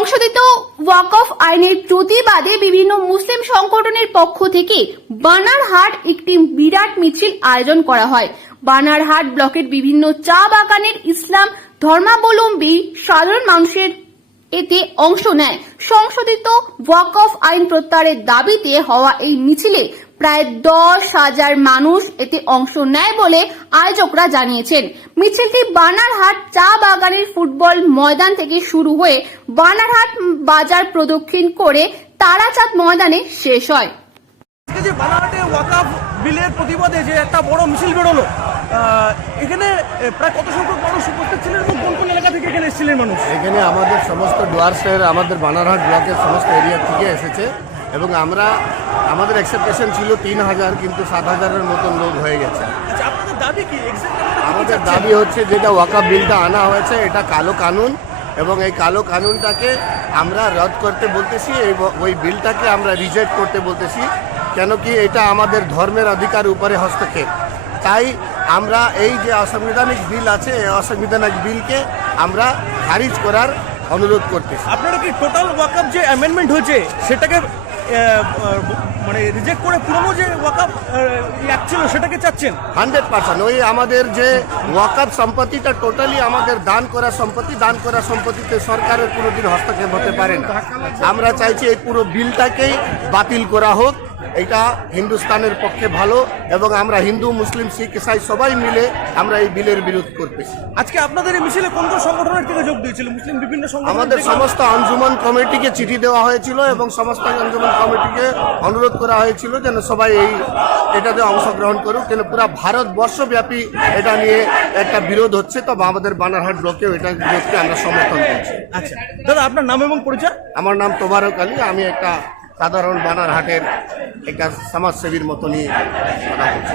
সংশোধিত ওয়াকফ আইনের প্রতিবাদে বিভিন্ন মুসলিম সংগঠনের পক্ষ থেকে বানারহাট একটি বিরাট মিছিল আয়োজন করা হয়। বানারহাট ব্লকের বিভিন্ন চা বাগানের ইসলাম ধর্মাবলম্বী সাধারণ মানুষের এতে অংশ নেয়। সংশোধিত ওয়াকফ আইন প্রত্যাহারের দাবিতে হওয়া এই মিছিলে প্রায় 10,000 মানুষ এতে অংশ নেয় বলে আয়োজকরা জানিয়েছেন। মিছিলটি বানারহাট চা বাগানের ফুটবল ময়দান থেকে শুরু হয়ে বানারহাট বাজার প্রদক্ষিণ করে তারাচাঁদ ময়দানে শেষ হয়। যে বানারহাটে ওয়াকফ বিলের প্রতিবাদে যে একটা বড় মিছিল বেরোলো, এখানে প্রায় কত সংখ্যক মানুষ উপস্থিত ছিলেন এবং কোন কোন এলাকা থেকে এখানে এসেছিলেন মানুষ? এখানে আমাদের সমস্ত ডুয়ার্সের আমাদের বানারহাট ব্লকের সমস্ত এরিয়া থেকে এসেছে এবং আমাদের এক্সপেকটেশন ছিল 3,000, কিন্তু 7,000-এর মতন লোক হয়ে গেছে। আচ্ছা, আপনাদের দাবি কি? আমাদের দাবি হচ্ছে যেটা ওয়াকফ বিলটা আনা হয়েছে এটা কালো কানুন, এবং এই কালো কানুনটাকে আমরা রদ করতে বলতেছি, ওই বিলটাকে আমরা রিজেক্ট করতে বলতেছি। কেন কি এটা আমাদের ধর্মের অধিকার উপরে হস্তক্ষেপ। তাই আমরা এই যে অসাংবিধানিক বিল আছে, এই অসাংবিধানিক বিলকে আমরা খারিজ করার অনুরোধ করতেছি। আপনারা কি টোটাল ওয়াকফ যে অ্যামেন্ডমেন্ট হয়েছে সেটাকে মানে রিজেক্ট করে পুরনো যে ওয়াকফ অ্যাক্ট ছিল সেটাকে চাচ্ছেন? 100%। ওই আমাদের যে ওয়াকফ সম্পত্তিটা টোটালি আমাদের দান করা সম্পত্তি, দান করা সম্পত্তিতে সরকারের কোনোদিন হস্তক্ষেপ হতে পারে না। আমরা চাইছি এই পুরো বিলটাকেই বাতিল করা হোক। এটা হিন্দুস্তানের পক্ষে ভালো, এবং আমরা হিন্দু, মুসলিম, শিখ, ইসাই সবাই মিলে আমরা এই বিলের বিরোধ করতেছি। আজকে আপনাদের এই মিছিলে কোন কোন সংগঠনের থেকে যোগ দিয়েছিল? মুসলিম বিভিন্ন সংগঠন? আমাদের সমস্ত আঞ্জুমান কমিটিকে চিঠি দেওয়া হয়েছিল এবং সমস্ত আঞ্জুমান কমিটিকে অনুরোধ করা হয়েছিল যেন সবাই এটাতে অংশগ্রহণ করুক। কেন পুরো ভারতবর্ষব্যাপী এটা নিয়ে একটা বিরোধ হচ্ছে, তবে আমাদের বানারহাট ব্লকেও এটা বিরোধকে আমরা সমর্থন করছি। আচ্ছা দাদা, আপনার নাম এবং পরিচয়? আমার নাম তোবারক আলী। আমি একটা সাধারণ বানারহাটের একটা সমাজসেবীর মতনই কথা বলছি।